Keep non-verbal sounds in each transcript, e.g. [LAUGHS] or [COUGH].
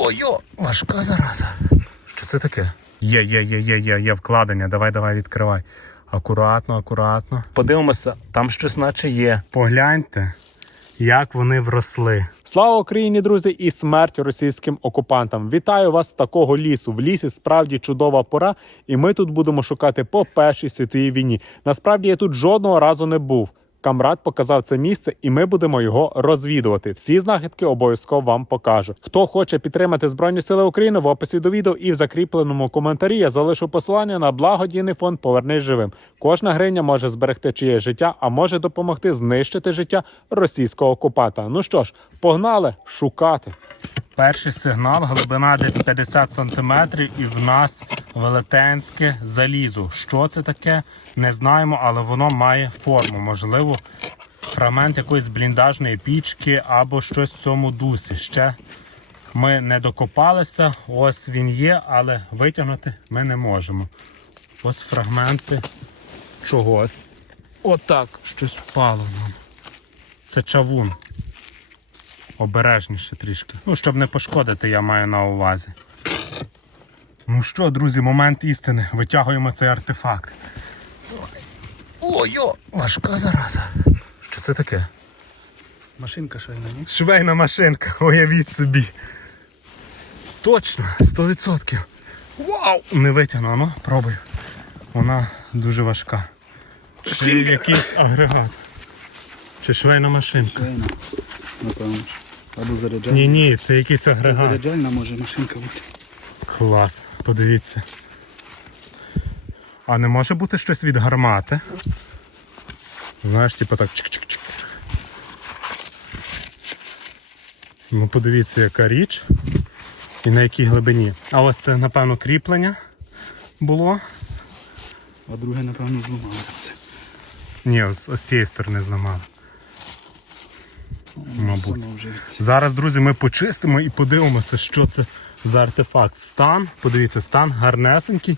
Ой-о, важка зараза. Що це таке? Є, є, є, є, є, є вкладення. Давай, давай, відкривай. Акуратно, акуратно. Подивимося, там щось наче є. Погляньте, як вони вросли. Слава Україні, друзі, і смерть російським окупантам. Вітаю вас з такого лісу. В лісі справді чудова пора, і ми тут будемо шукати по першій світовій війні. Насправді я тут жодного разу не був. Камрад показав це місце, і ми будемо його розвідувати. Всі знахідки обов'язково вам покажу. Хто хоче підтримати Збройні Сили України в описі до відео і в закріпленому коментарі я залишу посилання на благодійний фонд Повернись живим. Кожна гривня може зберегти чиє життя, а може допомогти знищити життя російського окупанта. Ну що ж, погнали шукати. Перший сигнал, глибина десь 50 сантиметрів, і в нас велетенське залізо. Що це таке? Не знаємо, але воно має форму. Можливо, фрагмент якоїсь бліндажної пічки або щось в цьому дусі. Ще ми не докопалися. Ось він є, але витягнути ми не можемо. Ось фрагменти чогось. Отак, щось впало нам. Це чавун. Обережніше трішки. Ну, щоб не пошкодити, я маю на увазі. Ну що, друзі, момент істини. Витягуємо цей артефакт. Ой-о, важка зараза. Що це таке? Машинка швейна, ні? Швейна машинка, уявіть собі. Точно, 100%. Вау! Не витягну, ну, пробуй. Вона дуже важка. Чи якийсь агрегат. Чи швейна машинка. Швейна. Напевно. Або заряджальна. Ні, ні, це якийсь Це агрегат. заряджальна може машинка бути. Клас, подивіться. А не може бути щось від гармати? Знаєш, типу так чик-чик-чик. Ну, подивіться, яка річ і на якій глибині. А ось це, напевно, кріплення було. А друге, напевно, зламали це. Ні, ось, ось з цієї сторони зламали. Мабуть. Від цього. Зараз, друзі, ми почистимо і подивимося, що це за артефакт. Стан, подивіться, стан гарнесенький.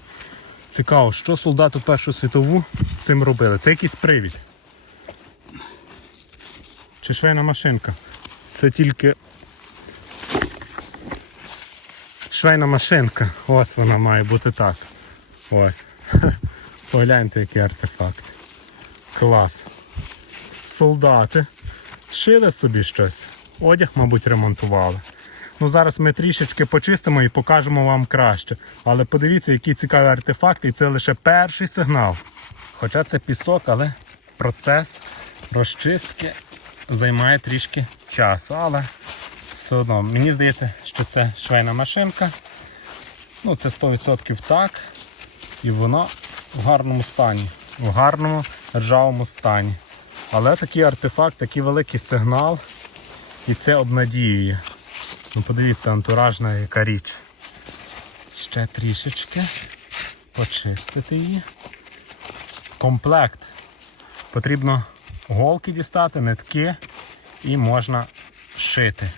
Цікаво, що солдати Першу світову цим робили. Це якийсь привід. Чи швейна машинка. Це тільки швейна машинка. Ось вона має бути так. Ось. [LAUGHS] Погляньте, який артефакт. Клас. Солдати шили собі щось. Одяг, мабуть, ремонтували. Ну, зараз ми трішечки почистимо і покажемо вам краще. Але подивіться, які цікаві артефакти, і це лише перший сигнал. Хоча це пісок, але процес розчистки займає трішки часу. Але все одно, мені здається, що це швейна машинка. Ну, це 100% так. І вона в гарному стані. В гарному ржавому стані. Але такий артефакт, такий великий сигнал, і це обнадіює. Ну, подивіться, антуражна яка річ. Ще трішечки почистити її. Комплект. Потрібно голки дістати, нитки і можна шити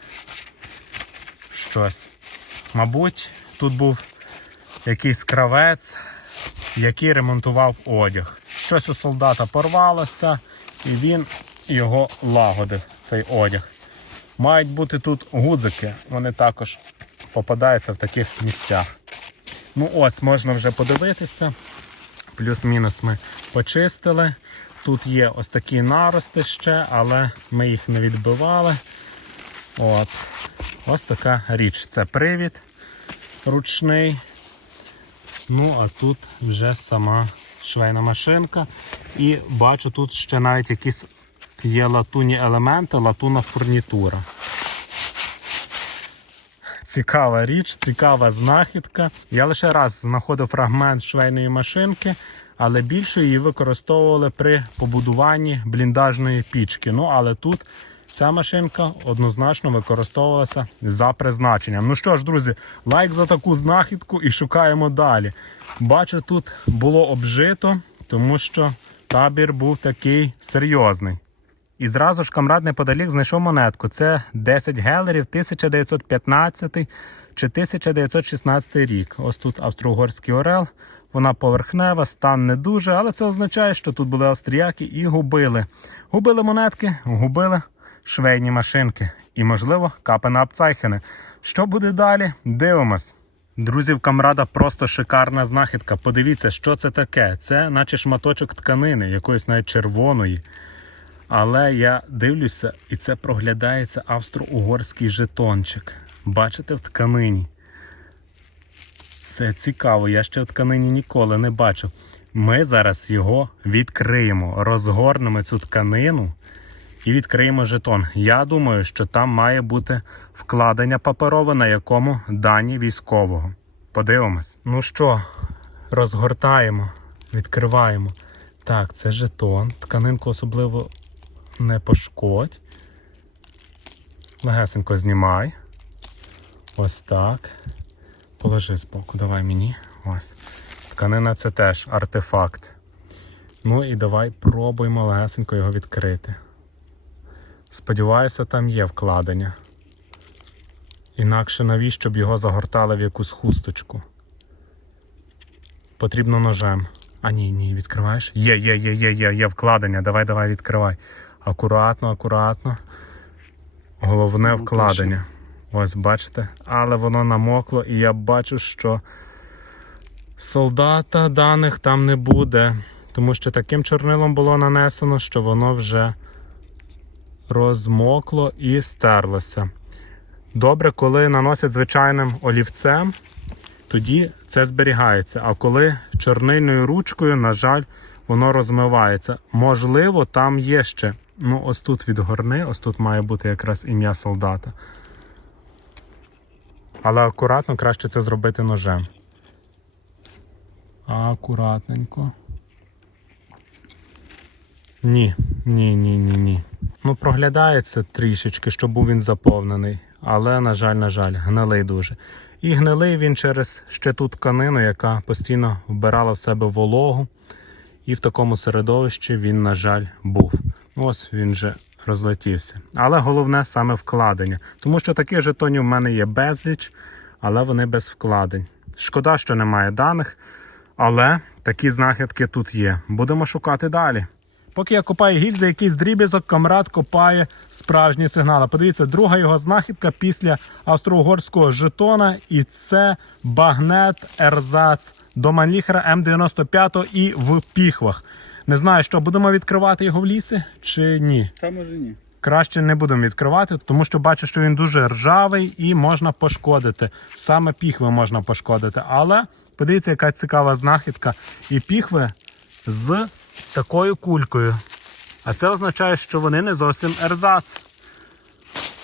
щось. Мабуть, тут був якийсь кравець, який ремонтував одяг. Щось у солдата порвалося, і він його лагодив, цей одяг. Мають бути тут гудзики, вони також попадаються в таких місцях. Ну ось, можна вже подивитися. Плюс-мінус ми почистили. Тут є ось такі нарости ще, але ми їх не відбивали. От. Ось така річ. Це привід ручний. Ну, а тут вже сама швейна машинка. І бачу, тут ще навіть якісь є латунні елементи, латунна фурнітура. Цікава річ, цікава знахідка. Я лише раз знаходив фрагмент швейної машинки, але більше її використовували при побудуванні бліндажної пічки. Ну, але тут ця машинка однозначно використовувалася за призначенням. Ну що ж, друзі, лайк за таку знахідку і шукаємо далі. Бачу, тут було обжито, тому що табір був такий серйозний. І зразу ж камрад неподалік знайшов монетку. Це 10 гелерів 1915 чи 1916 рік. Ось тут австро-угорський орел. Вона поверхнева, стан не дуже, але це означає, що тут були австріяки і губили. Губили монетки, губили швейні машинки і, можливо, капи на апцайхени. Що буде далі? Дивимось. Друзі, в камрада просто шикарна знахідка. Подивіться, що це таке. Це наче шматочок тканини, якоїсь навіть червоної. Але я дивлюся, і це проглядається австро-угорський жетончик. Бачите в тканині? Це цікаво, я ще в тканині ніколи не бачив. Ми зараз його відкриємо, розгорнемо цю тканину і відкриємо жетон. Я думаю, що там має бути вкладення паперове, на якому дані військового. Подивимось. Ну що, розгортаємо, відкриваємо. Так, це жетон. Тканинку особливо не пошкодь. Легесенько знімай. Ось так. Положи збоку, давай мені. Ось. Тканина це теж артефакт. Ну і давай пробуємо легесенько його відкрити. Сподіваюся, там є вкладення. Інакше навіщо б його загортали в якусь хусточку? Потрібно ножем. А ні, ні, відкриваєш? Є, є, є, є, є, є вкладення. Давай, давай, відкривай. Акуратно, акуратно. Головне вкладення. Ось бачите, але воно намокло, і я бачу, що солдата даних там не буде, тому що таким чорнилом було нанесено, що воно вже розмокло і стерлося. Добре, коли наносять звичайним олівцем, тоді це зберігається. А коли чорнильною ручкою, на жаль, воно розмивається. Можливо, там є ще. Ну, ось тут відгорни, ось тут має бути якраз ім'я солдата. Але акуратно краще це зробити ножем. Акуратненько. Ні, ні, ні, ні, ні. Ну, проглядається трішечки, щоб був він заповнений. Але, на жаль, на жаль, гнилий дуже. І гнилий він через ще ту тканину, яка постійно вбирала в себе вологу. І в такому середовищі він, на жаль, був. Ось він вже розлетівся. Але головне саме вкладення. Тому що таких жетонів в мене є безліч, але вони без вкладень. Шкода, що немає даних, але такі знахідки тут є. Будемо шукати далі. Поки я копаю гільзи, якийсь дріб'язок, камрад копає справжні сигнали. Подивіться, друга його знахідка після австро-угорського жетона, і це багнет Ерзац до Манліхера М95 і в піхвах. Не знаю, що будемо відкривати його в лісі чи ні. Та може ні. Краще не будемо відкривати, тому що бачу, що він дуже ржавий і можна пошкодити. Саме піхви можна пошкодити. Але подивіться, яка цікава знахідка. І піхви з такою кулькою. А це означає, що вони не зовсім ерзац.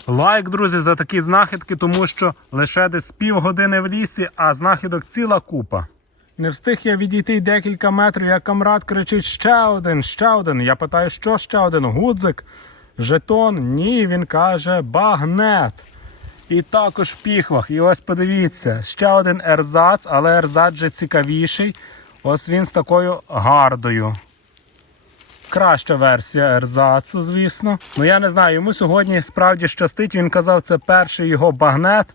Лайк, друзі, за такі знахідки, тому що лише десь півгодини в лісі, а знахідок ціла купа. Не встиг я відійти декілька метрів, як камрад кричить ще один, ще один. Я питаю, що ще один? Гудзик, жетон. Ні, він каже багнет. І також піхвах. І ось подивіться, ще один ерзац, але ерзац же цікавіший. Ось він з такою гардою. Краща версія ерзацу, звісно. Ну я не знаю, йому сьогодні справді щастить. Він казав, це перший його багнет,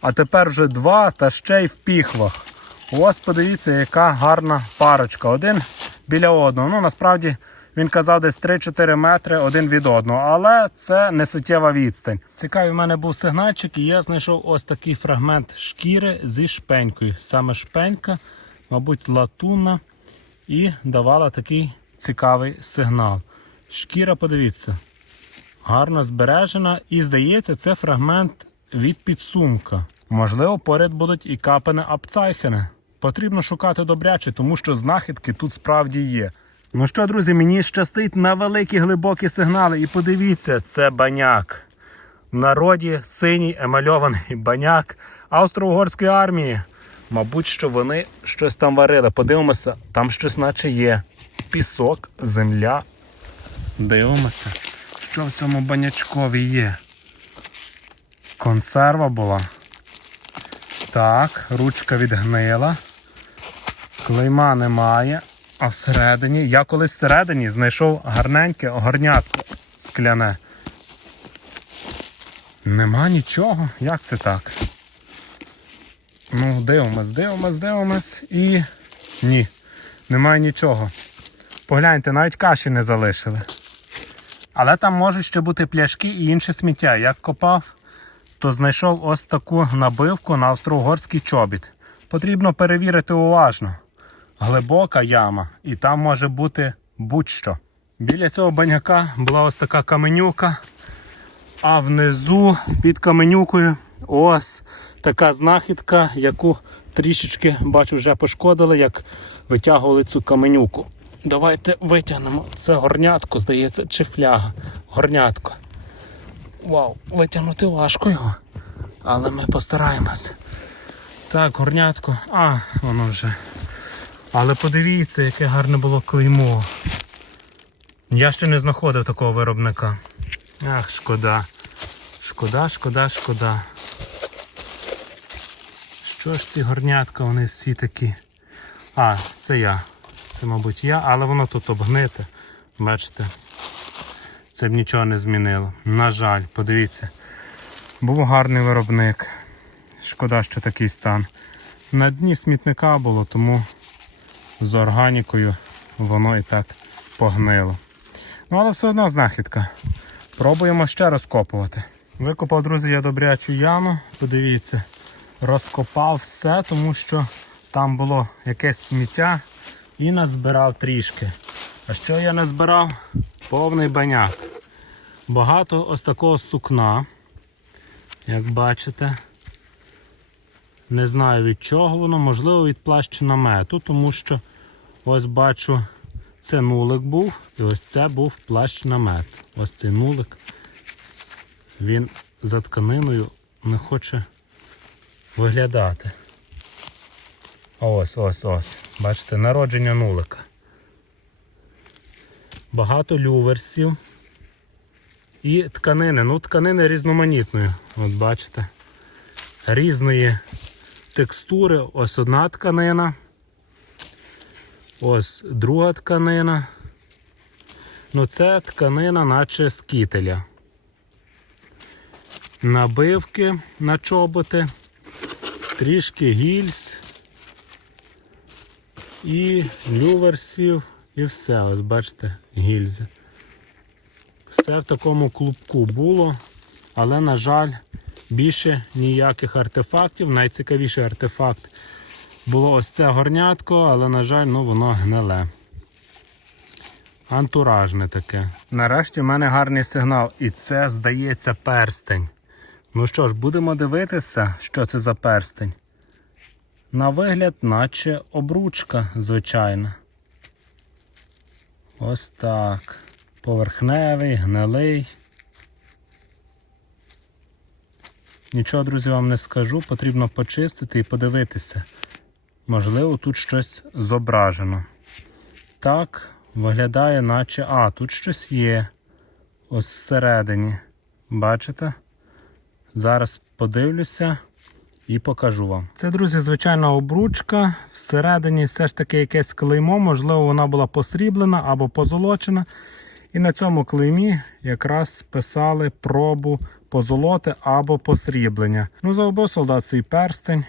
а тепер вже два та ще й в піхвах. Ось подивіться, яка гарна парочка. Один біля одного. Ну насправді він казав десь 3-4 метри один від одного, але це не суттєва відстань. Цікавий в мене був сигнальчик, і я знайшов ось такий фрагмент шкіри зі шпенькою. Саме шпенька, мабуть, латунна, і давала такий цікавий сигнал. Шкіра, подивіться, гарно збережена, і здається, це фрагмент від підсумка. Можливо, поряд будуть і капани апцайхени. Потрібно шукати добряче, тому що знахідки тут справді є. Ну що, друзі, мені щастить на великі глибокі сигнали. І подивіться, це баняк. В народі синій емальований баняк Австро-Угорської армії. Мабуть, що вони щось там варили. Подивимося, там щось наче є. Пісок, земля. Дивимося, що в цьому банячкові є. Консерва була. Так, ручка відгнила. Клейма немає. А всередині, я колись всередині знайшов гарненьке горнятко скляне. Нема нічого. Як це так? Ну, дивимось, дивимось, дивимось і ні, немає нічого. Погляньте, навіть каші не залишили. Але там можуть ще бути пляшки і інше сміття. Як копав, то знайшов ось таку набивку на австро-угорський чобіт. Потрібно перевірити уважно. Глибока яма, і там може бути будь-що. Біля цього баняка була ось така каменюка, а внизу під каменюкою ось така знахідка, яку трішечки бачу вже пошкодили, як витягували цю каменюку. Давайте витягнемо. Це горнятко, здається, чи фляга. Горнятко. Вау, витягнути важко його. Але ми постараємось. Так, горнятко. А, воно вже. Але подивіться, яке гарне було клеймо. Я ще не знаходив такого виробника. Ах, шкода. Шкода, шкода, шкода. Що ж ці горнятка, вони всі такі. А, це я. Це, мабуть, я, але воно тут обгните. Бачите. Це б нічого не змінило. На жаль, подивіться. Був гарний виробник. Шкода, що такий стан. На дні смітника було, тому з органікою воно і так погнило. Ну, але все одно знахідка. Пробуємо ще розкопувати. Викопав, друзі, я добрячу яму. Подивіться, розкопав все, тому що там було якесь сміття і назбирав трішки. А що я назбирав? Повний баняк. Багато ось такого сукна, як бачите. Не знаю від чого воно, можливо від плащ намету, тому що ось бачу, це нулик був, і ось це був плащ намет. Ось цей нулик. Він за тканиною не хоче виглядати. Ось, ось, ось. Бачите, народження нулика. Багато люверсів. І тканини. Ну, тканини різноманітної. От бачите. Різної текстури. Ось одна тканина. Ось друга тканина. Ну, це тканина, наче з. Набивки на чоботи, трішки гільз і люверсів, і все. Ось бачите, гільзи. Все в такому клубку було, але, на жаль, більше ніяких артефактів. Найцікавіший артефакт було ось це горнятко, але, на жаль, ну, воно гниле. Антуражне таке. Нарешті в мене гарний сигнал, і це, здається, перстень. Ну що ж, будемо дивитися, що це за перстень. На вигляд, наче обручка звичайна. Ось так. Поверхневий, гнилий. Нічого, друзі, вам не скажу. Потрібно почистити і подивитися. Можливо, тут щось зображено. Так, виглядає, наче. А, тут щось є. Ось всередині. Бачите? Зараз подивлюся і покажу вам. Це, друзі, звичайна обручка. Всередині все ж таки якесь клеймо, можливо, вона була посріблена або позолочена. І на цьому клеймі якраз писали пробу позолоти або посріблення. Ну, загубив солдат свій перстень,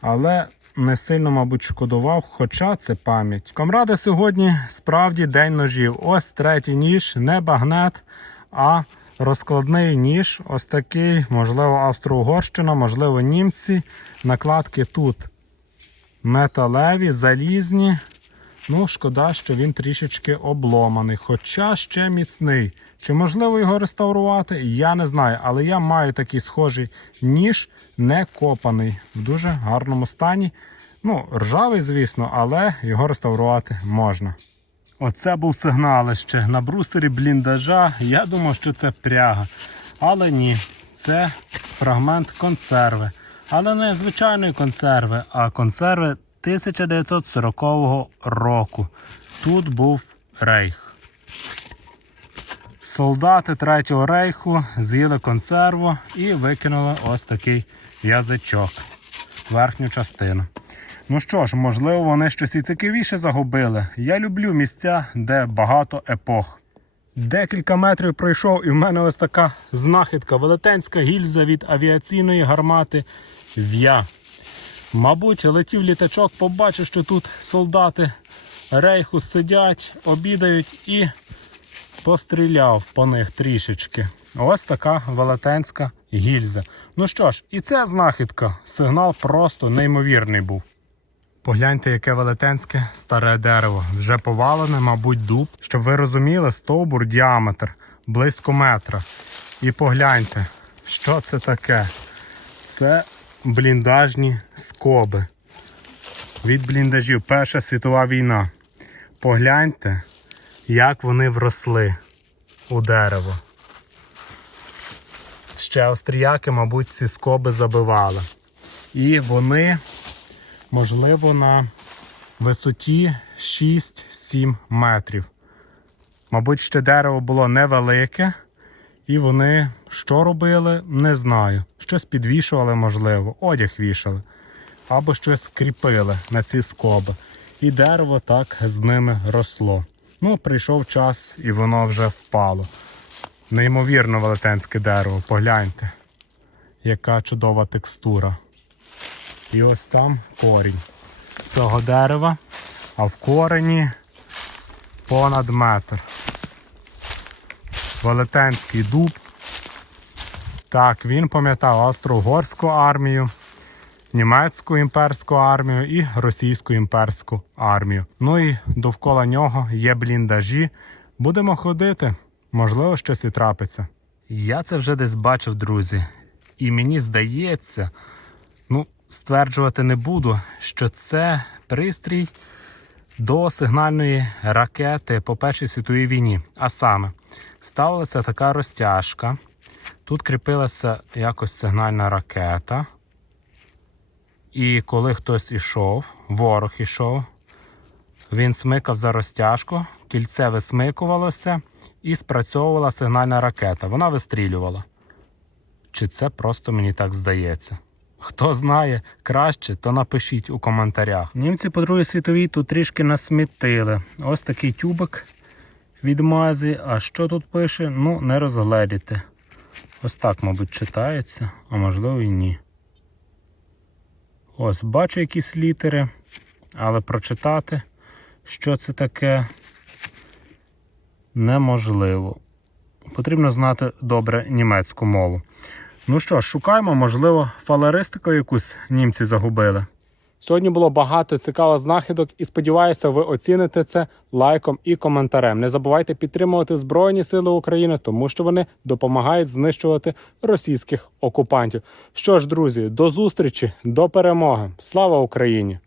але не сильно, мабуть, шкодував, хоча це пам'ять. Камради, сьогодні справді день ножів. Ось третій ніж, не багнет, а розкладний ніж. Ось такий, можливо, Австро-Угорщина, можливо, німці. Накладки тут металеві, залізні. Ну, шкода, що він трішечки обломаний, хоча ще міцний. Чи можливо його реставрувати? Я не знаю, але я маю такий схожий ніж, не копаний, в дуже гарному стані. Ну, ржавий, звісно, але його реставрувати можна. Оце був сигналище на брустері бліндажа. Я думав, що це пряга. Але ні, це фрагмент консерви. Але не звичайної консерви, а консерви 1940 року. Тут був рейх. Солдати Третього рейху з'їли консерву і викинули ось такий язичок, верхню частину. Ну що ж, можливо, вони щось і цікавіше загубили. Я люблю місця, де багато епох. Декілька метрів пройшов, і в мене ось така знахідка. Велетенська гільза від авіаційної гармати В'я. Мабуть, летів літачок, побачив, що тут солдати рейху сидять, обідають і постріляв по них трішечки. Ось така велетенська гільза. Ну що ж, і ця знахідка. Сигнал просто неймовірний був. Погляньте, яке велетенське старе дерево. Вже повалене, мабуть, дуб. Щоб ви розуміли, стовбур діаметр близько метра. І погляньте, що це таке. Це бліндажні скоби. Від бліндажів Перша світова війна. Погляньте, як вони вросли у дерево. Ще австріяки, мабуть, ці скоби забивали. І вони, можливо, на висоті 6-7 метрів. Мабуть, ще дерево було невелике, і вони що робили, не знаю. Щось підвішували, можливо, одяг вішали, або щось кріпили на ці скоби. І дерево так з ними росло. Ну, прийшов час і воно вже впало. Неймовірно велетенське дерево, погляньте, яка чудова текстура. І ось там корінь цього дерева, а в корені понад метр. Велетенський дуб. Так, він пам'ятав австро-угорську армію, німецьку імперську армію і російську імперську армію. Ну і довкола нього є бліндажі. Будемо ходити, можливо, щось і трапиться. Я це вже десь бачив, друзі. І мені здається, ну, стверджувати не буду, що це пристрій до сигнальної ракети по Першій світовій війні. А саме, ставилася така розтяжка. Тут кріпилася якось сигнальна ракета. І коли хтось ішов, ворог ішов, він смикав за розтяжку, кільце висмикувалося і спрацьовувала сигнальна ракета. Вона вистрілювала. Чи це просто мені так здається? Хто знає краще, то напишіть у коментарях. Німці по Другій світовій тут трішки насмітили. Ось такий тюбик від мазі. А що тут пише? Ну, не розгледіти. Ось так, мабуть, читається, а можливо і ні. Ось бачу якісь літери, але прочитати, що це таке, неможливо. Потрібно знати добре німецьку мову. Ну що ж, шукаємо, можливо, фалеристику якусь німці загубили. Сьогодні було багато цікавих знахідок і сподіваюся, ви оціните це лайком і коментарем. Не забувайте підтримувати Збройні Сили України, тому що вони допомагають знищувати російських окупантів. Що ж, друзі, до зустрічі, до перемоги! Слава Україні!